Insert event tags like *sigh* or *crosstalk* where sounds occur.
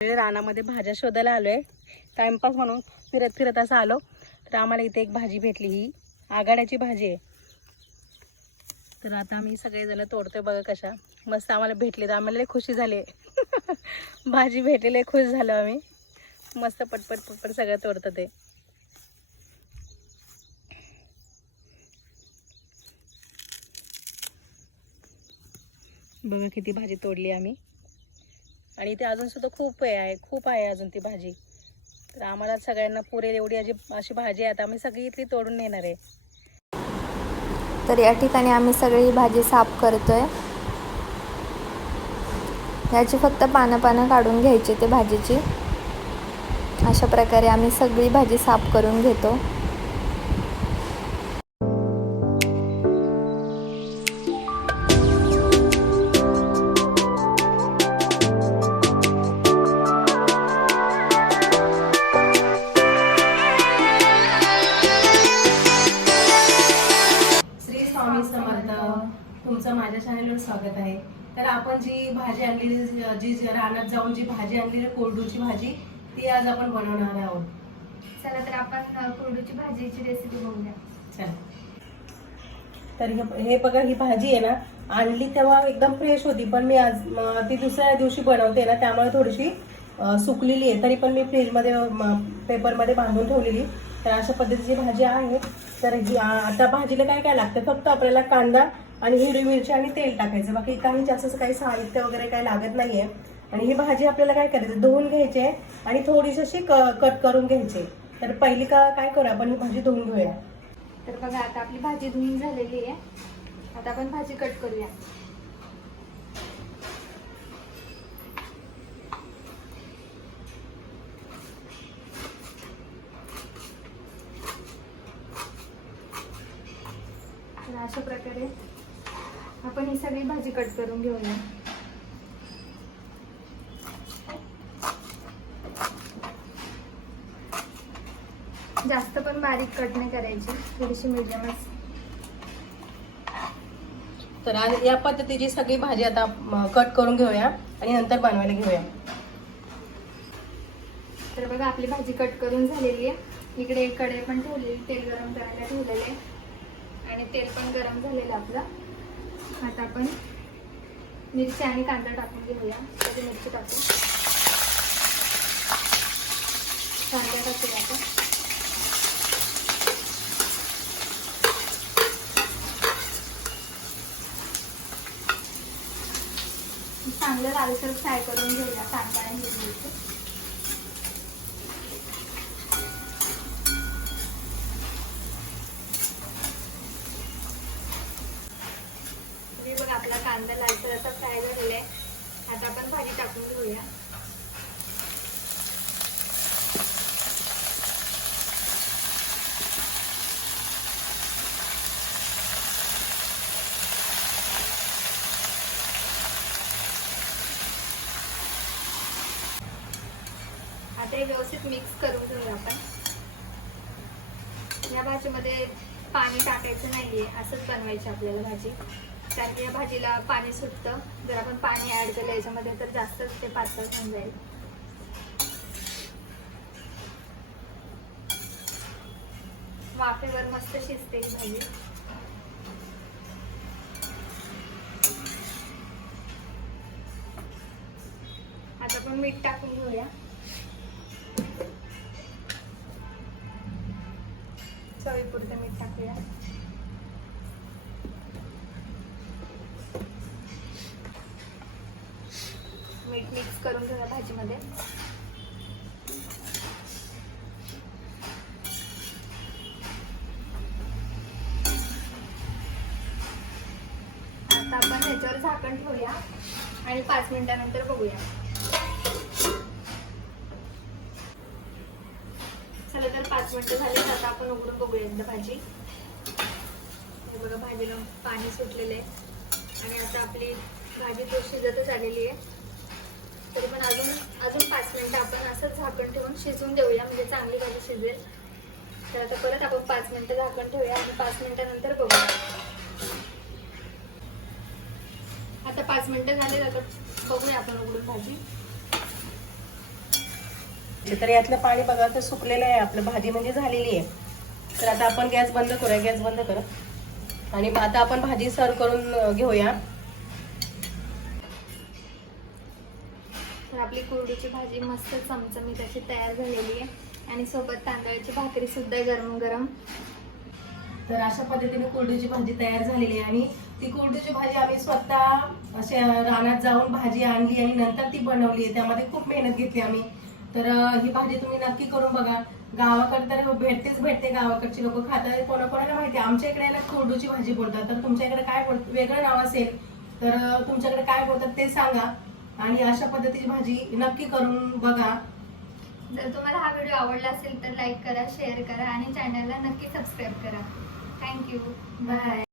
रानामध्ये भाज्या शोधायला आलोय. टाइमपास म्हणून फिरत फिरत असं आलो. तर आम्हाला इथे एक भाजी भेटली ही. आघाड्याची भाजी आहे. तर आता आम्ही सगळेजण तोडतोय बघा कशा. मस्त आम्हाला भेटली तर आम्हाला लई खुशी झाली *laughs* भाजी भेटलेली खुश झालो आम्ही. मस्त पटपट पटपट सगळं तोडतं ते. बघा किती भाजी तोडली आम्ही. आणि इथे अजून सुद्धा खूप आहे आहे खूप आहे अजून ती भाजी. तर आम्हाला सगळ्यांना पुरेल एवढी अशी अशी भाजी आहे. आता आम्ही सगळी इथली तोडून नेणार आहे. तर या ठिकाणी आम्ही सगळी भाजी साफ करतोय. याची फक्त पानं पानं काढून घ्यायची ते भाजीची. अशा प्रकारे आम्ही सगळी भाजी साफ करून घेतो. तुमचं माझ्या चॅनलवर स्वागत आहे. तर आपण जी भाजी आणलेली जी रानात जाऊन जी भाजी आणलेली कोरडूची भाजी ती आज आपण बनवणार आहोत. चला तर आपण कुरडूची भाजीची रेसिपी बघूया. चला. तर हे- बघा ही भाजी आहे ना आणली तेव्हा एकदम फ्रेश होती पण मी आज ती दुसऱ्या दिवशी बनवते ना त्यामुळे थोडीशी सुकलेली आहे तरी पण मी फ्रीजमध्ये पेपरमध्ये बांधून ठेवलेली. तर अशा पद्धतीची भाजी आहे. तर ही आता भाजीला काय काय लागतं? फक्त आपल्याला कांदा आणि हिरवी मिरची आणि तेल टाकायचं. बाकी काही जास्त काही साहित्य वगैरे काही लागत नाहीये. आणि ही भाजी आपल्याला काय करायचं? धुवून घ्यायची आहे आणि थोडीशी अशी क- कट करून घ्यायची. तर पहिली का काय करू आपण? ही भाजी धुवून घेऊया. तर बघा आता आपली भाजी धुवून झालेली आहे. आता आपण भाजी कट करूया. अशा प्रकारे आपण ही सगळी भाजी कट करून घेऊया. जास्त पण बारीक कट नाही करायची थोडीशी मिडियमच तर आज या पद्धतीची सगळी भाजी आता कट करून घेऊया आणि नंतर बनवायला घेऊया. तर बघा आपली भाजी कट करून झालेली आहे. इकडे कढई पण ठेवलेली तेल गरम करायला ठेवलेले आणि तेल पण गरम झालेलं आपलं. आता आपण मिरची आणि कांदा टाकून घेऊया. त्याची मिरची टाकू. कांदा टाकूया आपण चांगलं लालसर फ्राय करून घेऊया कांदा आणि हिरवी मिरची तुम्ही बघा आपला कांदा लालसर असा फ्राय झालेला आहे. आता आपण भाजी टाकून घेऊया. आता हे व्यवस्थित मिक्स करून घेऊया आपण. या भाजीमध्ये पाणी टाकायचं नाहीये असंच बनवायची आपल्याला भाजी. कारण की या भाजीला पाणी सुटतं. जर आपण पाणी ॲड केलं याच्यामध्ये तर जास्तच ते पातळ होऊन जाईल. वाफेवर मस्त शिजते ही भाजी. आता आपण मीठ टाकून घेऊया. चवीपुरतं मीठ टाकूया. मीठ मिक्स करून घेऊया भाजीमध्ये. आता आपण ह्याच्यावर झाकण ठेवूया आणि पाच मिनिटानंतर बघूया. चला तर पाच मिनिटं झाली आता आपण उघडून बघूया एकदा भाजी. हे बघा भाजीला पाणी सुटलेलं आहे. आणि आता आपली भाजी तो शिजतच आलेली आहे. तरी पण अजून अजून पाच मिनिटं आपण असंच झाकण ठेवून शिजवून देऊया म्हणजे चांगली भाजी शिजेल. तर आता परत आपण पाच मिनिटं झाकण ठेवूया आणि पाच मिनिटानंतर बघूया. आता पाच मिनिटं झाले आता बघूया आपण उघडून भाजी. तर यातलं पाणी बघा तर सुकलेलं आहे आपलं भाजी म्हणजे झालेली आहे. तर आता आपण गॅस बंद करूया गॅस बंद करा. आणि आता आपण भाजी सर्व करून घेऊया. आपली कुरडीची भाजी मस्त चमचमीत अशी तयार झालेली आहे. आणि सोबत तांदळाची भाकरी सुद्धा गरम गरम. तर अशा पद्धतीने कुरडीची भाजी तयार झालेली आहे. आणि ती कुरडीची भाजी आम्ही स्वतः अशा रानात जाऊन भाजी आणली आणि नंतर ती बनवली आहे. त्यामध्ये खूप मेहनत घेतली आम्ही. तर ही भाजी तुम्ही नक्की करून बघा. गावाकडे तर भेटतेच भेटते. गावाकडची लोक खातात. कोणाकोणाला माहिती आमच्या इकडे याला कुरडूची भाजी बोलतात. तर तुमच्या इकडे काय बोल वेगळं नाव असेल तर तुमच्याकडे काय बोलतात ते सांगा. आणि अशा पद्धतीची भाजी नक्की करून बघा. जर तुम्हाला हा व्हिडिओ आवडला असेल तर लाईक करा शेअर करा आणि चॅनलला नक्की सबस्क्राईब करा. Thank you bye.